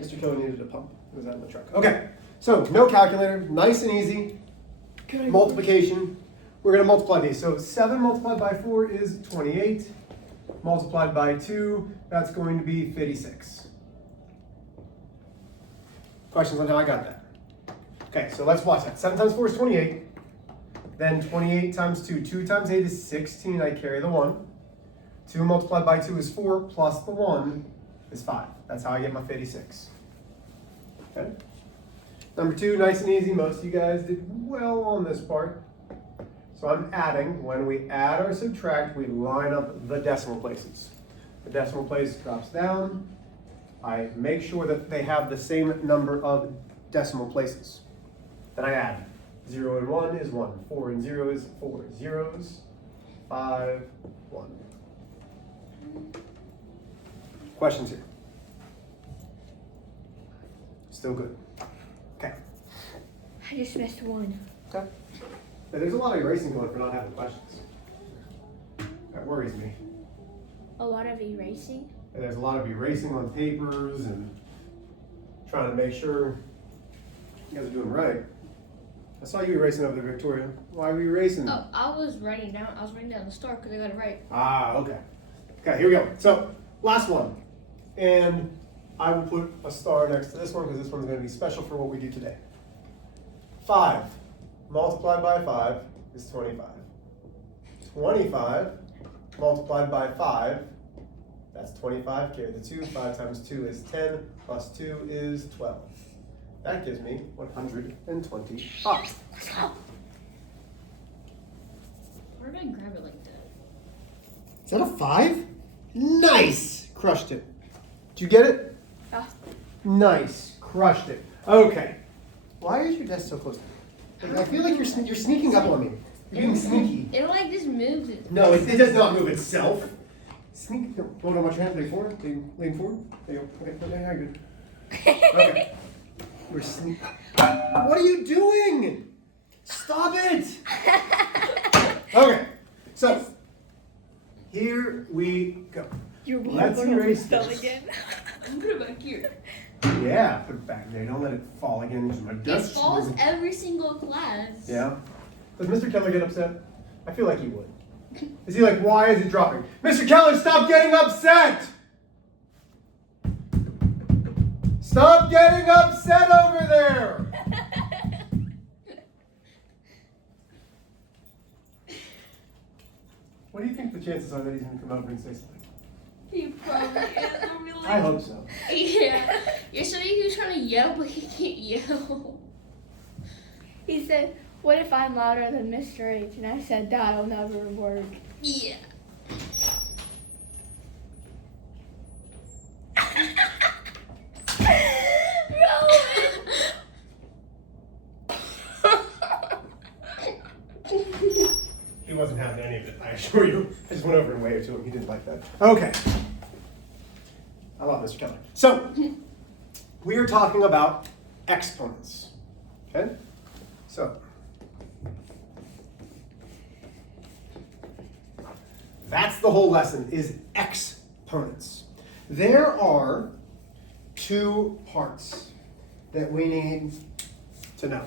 Mr. Keller needed a pump. It was out in the truck. Okay, so no calculator, nice and easy. Multiplication. We're going to multiply these. So 7 multiplied by 4 is 28. Multiplied by 2, that's going to be 56. Questions on how I got that? Okay, so let's watch that. 7 times 4 is 28. Then 28 times 2. 2 times 8 is 16. I carry the 1. 2 multiplied by 2 is 4, plus the 1 is 5. That's how I get my 56. Okay? Number 2, nice and easy. Most of you guys did well on this part. So I'm adding. When we add or subtract, we line up the decimal places. The decimal place drops down. I make sure that they have the same number of decimal places. Then I add. 0 and 1 is 1. 4 and 0 is 4. Zeros, 5, 1. Questions here? Still good. Okay. I just missed one. Okay. Now, there's a lot of erasing going for not having questions. That worries me. A lot of erasing? And there's a lot of erasing on papers and trying to make sure you guys are doing right. I saw you erasing over there, Victoria. Why were you erasing? Oh, I was writing down the star because I got it right. Ah, okay. Okay, here we go. So, last one. And I will put a star next to this one because this one's going to be special for what we do today. 5 multiplied by 5 is 25. 25 multiplied by 5, that's 25. Carry the 2. 5 times 2 is 10, plus 2 is 12. That gives me 125. Where did I grab it like that? Is that a 5? Nice! Crushed it. Did you get it? Yeah. Nice. Crushed it. Okay. Why is your desk so close to me? I feel like you're sneaking up on me. You're being sneaky. It like just moves it. No, it does not move itself. Sneak. Hold on, watch your hand. Lean forward. Lean forward. There you go. Okay, yeah, good. Okay. We're sneaking. What are you doing? Stop it! Okay. So, here we go. Let's erase this. Again. I'm put it back here. Yeah, put it back there. Don't let it fall again into my It desk. falls every single class. Yeah. Does Mr. Keller get upset? I feel like he would. Is he like, why is it dropping? Mr. Keller, stop getting upset! Stop getting upset over there! What do you think the chances are that he's going to come over and say something? He probably is. I'm really I hope so. Yeah. You're somebody who's trying to yell, but he can't yell. He said, what if I'm louder than Mr. H? And I said, that'll never work. Yeah. He wasn't having any of it, I assure you. I just went over and waved to him. He didn't like that. Okay. I love Mr. Keller. So, we are talking about exponents. Okay? So, that's the whole lesson, is exponents. There are 2 parts that we need to know.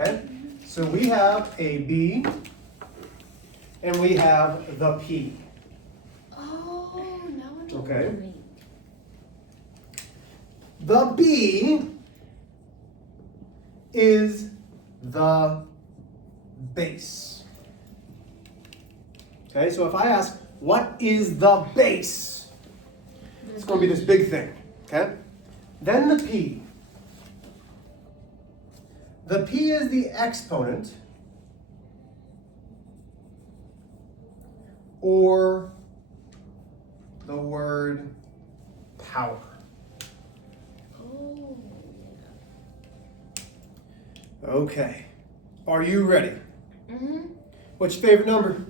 Okay, so we have a B and we have the P. Oh, now I'm Okay. wondering. The B is the base. Okay, so if I ask, what is the base? It's going to be this big thing, okay? Then the P. The P is the exponent or the word power. Oh. Okay. Are you ready? Mm-hmm. What's your favorite number?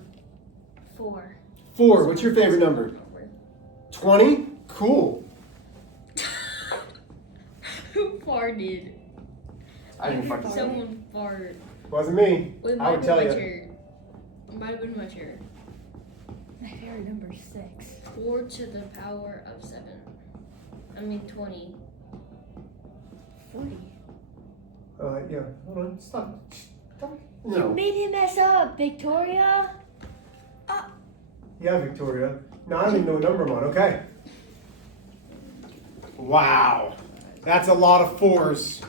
4. 4. What's your favorite number? 20? Cool. Who farted? I didn't fucking Someone farted. Wasn't me. It I might would have tell been my you. chair. It might have been my chair. My favorite number is 6. 4 to the power of 7. I mean 20. 40. Yeah. Hold on. Stop. Stop. You No. made him mess up, Victoria. Yeah, Victoria. No, I don't even know what number I'm on. Okay. Wow. That's a lot of 4s.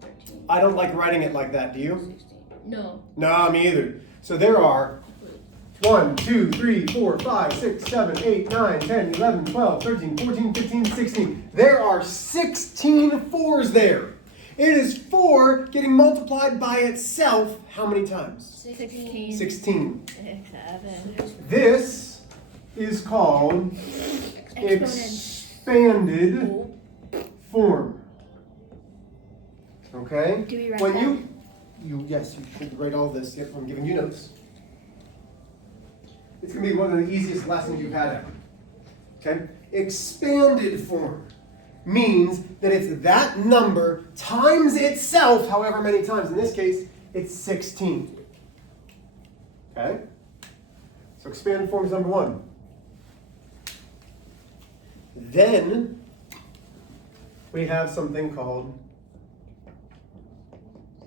13. I don't like writing it like that. Do you? 16. No. No, me either. So there are 1, 2, 3, 4, 5, 6, 7, 8, 9, 10, 11, 12, 13, 14, 15, 16. There are 16 4s there. It is 4 getting multiplied by itself how many times? 16. 16. 6, 7. This is called Exponents. expanded form. Okay? Do we write When that? yes, you should write all this. Yep, I'm giving you notes. It's going to be one of the easiest lessons you've had ever. Okay? Expanded form means that it's that number times itself however many times. In this case, it's 16. Okay? So expanded form is number 1. Then we have something called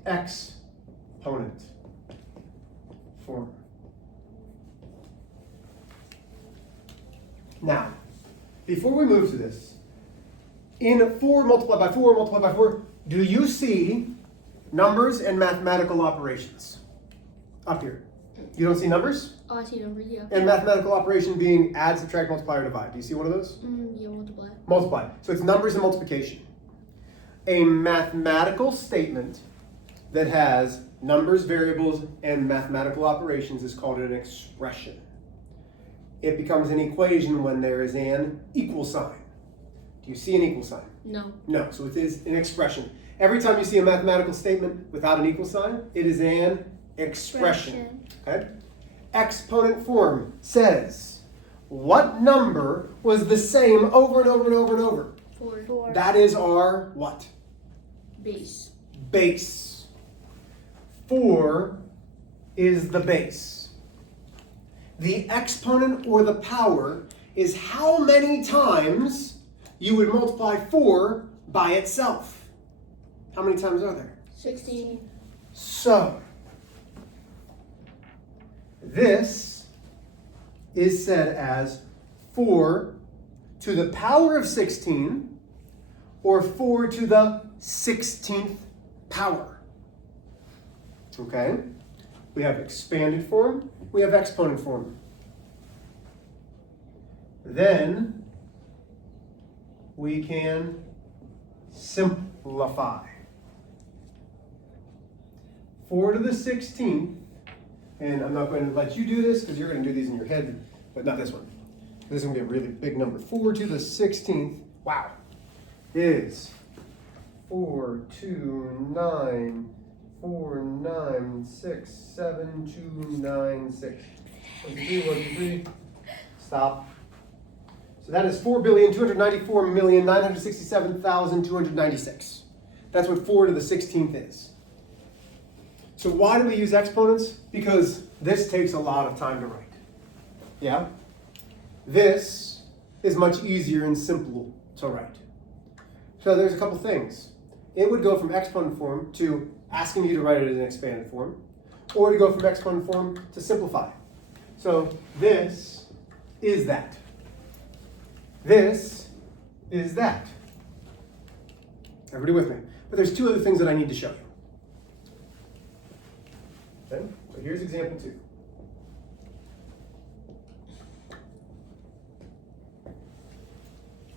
exponent form. Now, before we move to this, in 4 multiplied by 4 multiplied by 4, do you see numbers and mathematical operations up here? You don't see numbers? Oh, I see numbers, yeah. And mathematical operation being add, subtract, multiply, or divide. Do you see one of those? Yeah, multiply. Multiply. So it's numbers and multiplication. A mathematical statement that has numbers, variables, and mathematical operations is called an expression. It becomes an equation when there is an equal sign. Do you see an equal sign? No. No, so it is an expression. Every time you see a mathematical statement without an equal sign, it is an expression. Okay? Exponent form says, what number was the same over and over and over and over? 4. That is our what? Base. Base. 4 is the base. The exponent or the power is how many times you would multiply 4 by itself. How many times are there? 16. So, this is said as 4 to the power of 16 or 4 to the 16th power. Okay? We have expanded form, we have exponent form. Then we can simplify. 4 to the 16th, and I'm not going to let you do this because you're going to do these in your head, but not this one. This is going to be a really big number. 4 to the 16th, wow, is 4, 2, 9, 4, 9, 6, 7, 2, 9, 6. 1, 2, 3, 1, 2, 3. Stop. So that is 4,294,967,296. That's what 4 to the 16th is. So why do we use exponents? Because this takes a lot of time to write. Yeah? This is much easier and simple to write. So there's a couple things. It would go from exponent form to asking you to write it in expanded form, or to go from exponent form to simplify. So this is that. This is that. Everybody with me? But there's 2 other things that I need to show you. Okay? So here's example 2.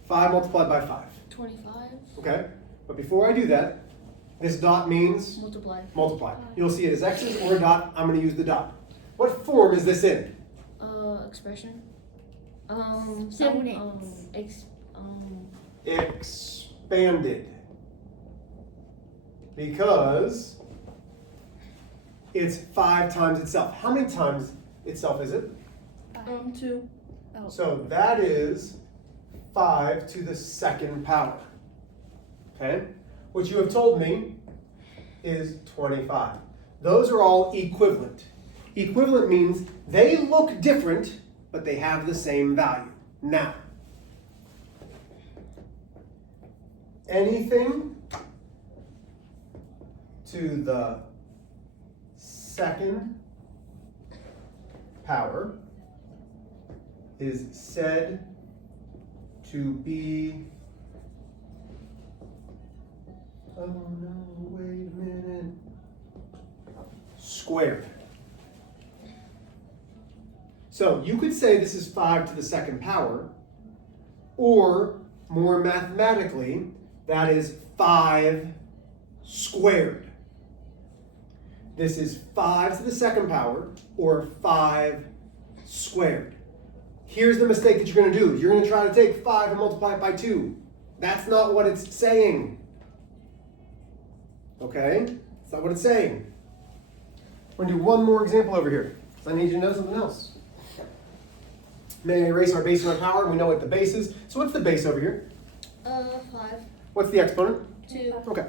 Five multiplied by 5. 25. Okay? But before I do that, this dot means Multiply. multiply. You'll see it as x's or a dot. I'm going to use the dot. What form is this in? Expression. Exponents. Expanded. Because it's 5 times itself. How many times itself is it? 2. Oh. So that is 5 to the 2nd power. Okay? What you have told me is 25. Those are all equivalent. Equivalent means they look different, but they have the same value. Now, anything to the second power is said to be, oh no, wait a minute, squared. So you could say this is 5 to the second power, or more mathematically, that is 5 squared. This is 5 to the second power, or 5 squared. Here's the mistake that you're going to do. You're going to try to take 5 and multiply it by 2. That's not what it's saying. Okay? That's not what it's saying. We're going to do one more example over here, because I need you to know something else. May I erase our base and our power? We know what the base is. So what's the base over here? 5. What's the exponent? 2. Okay.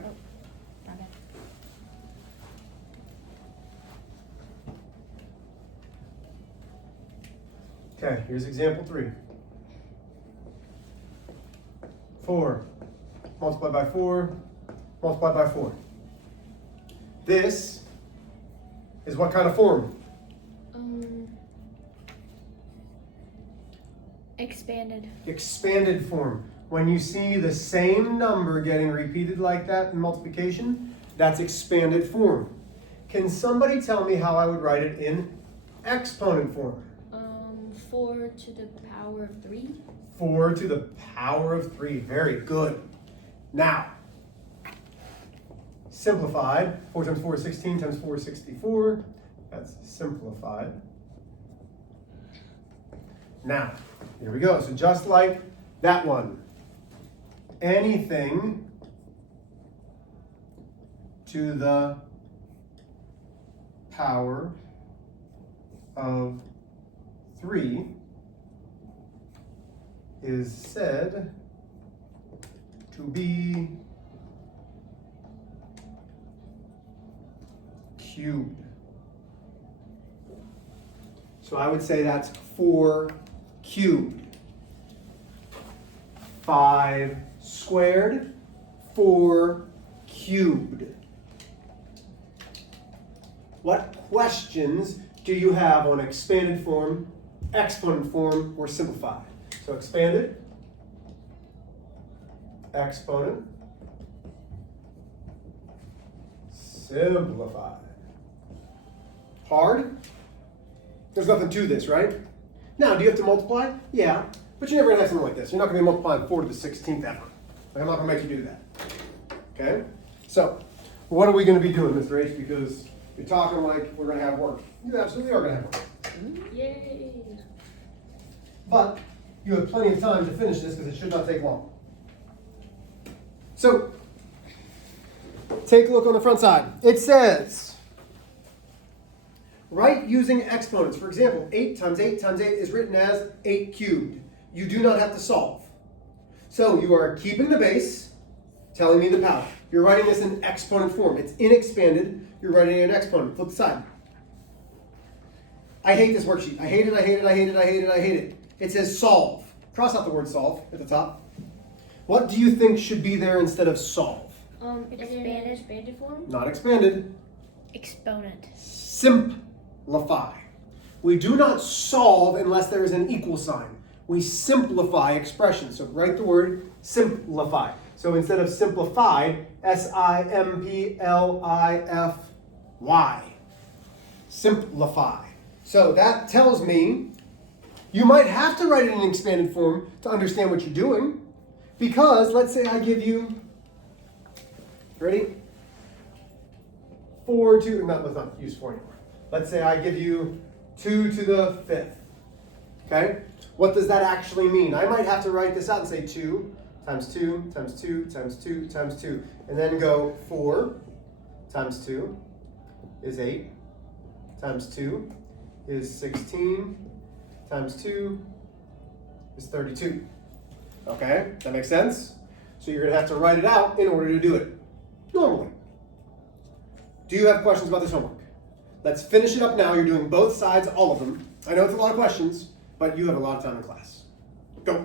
Okay, here's example 3. 4 multiplied by 4 multiplied by 4. This is what kind of form? Expanded. Expanded form. When you see the same number getting repeated like that in multiplication, that's expanded form. Can somebody tell me how I would write it in exponent form? 4 to the power of 3. 4 to the power of 3. Very good. Now, simplified. 4 times 4 is 16 times 4 is 64. That's simplified. Now, here we go. So just like that one, anything to the power of 3 is said to be cubed. So I would say that's 4 cubed. 5 squared, 4 cubed. What questions do you have on expanded form, exponent form, or simplified? So expanded, exponent, simplified. Hard? There's nothing to this, right? Now, do you have to multiply? Yeah, but you're never going to have something like this. You're not going to be multiplying 4 to the 16th ever. Like, I'm not going to make you do that. Okay? So, what are we going to be doing, Mr. H? Because you're talking like we're going to have work. You absolutely are going to have work. Yay! But you have plenty of time to finish this because it should not take long. So, take a look on the front side. It says, write using exponents. For example, 8 times 8 times 8 is written as 8 cubed. You do not have to solve. So you are keeping the base, telling me the power. You're writing this in exponent form. It's in expanded. You're writing it in exponent. Flip the side. I hate this worksheet. I hate it, I hate it, I hate it, I hate it, I hate it. It says solve. Cross out the word solve at the top. What do you think should be there instead of solve? Expanded form? Not expanded. Exponent. Simplify. We do not solve unless there is an equal sign. We simplify expressions. So write the word simplify. So instead of simplified, S-I-M-P-L-I-F-Y. Simplify. So that tells me you might have to write it in expanded form to understand what you're doing. Because let's say I give you, ready? 4 to, let's not use 4 anymore. Let's say I give you 2 to the 5th. Okay? What does that actually mean? I might have to write this out and say 2 times 2 times 2 times 2 times 2. And then go 4 times 2 is 8 times 2 is 16 times 2 is 32. Okay? That makes sense? So you're going to have to write it out in order to do it. Normally. Do you have questions about this homework? Let's finish it up now. You're doing both sides, all of them. I know it's a lot of questions, but you have a lot of time in class. Go.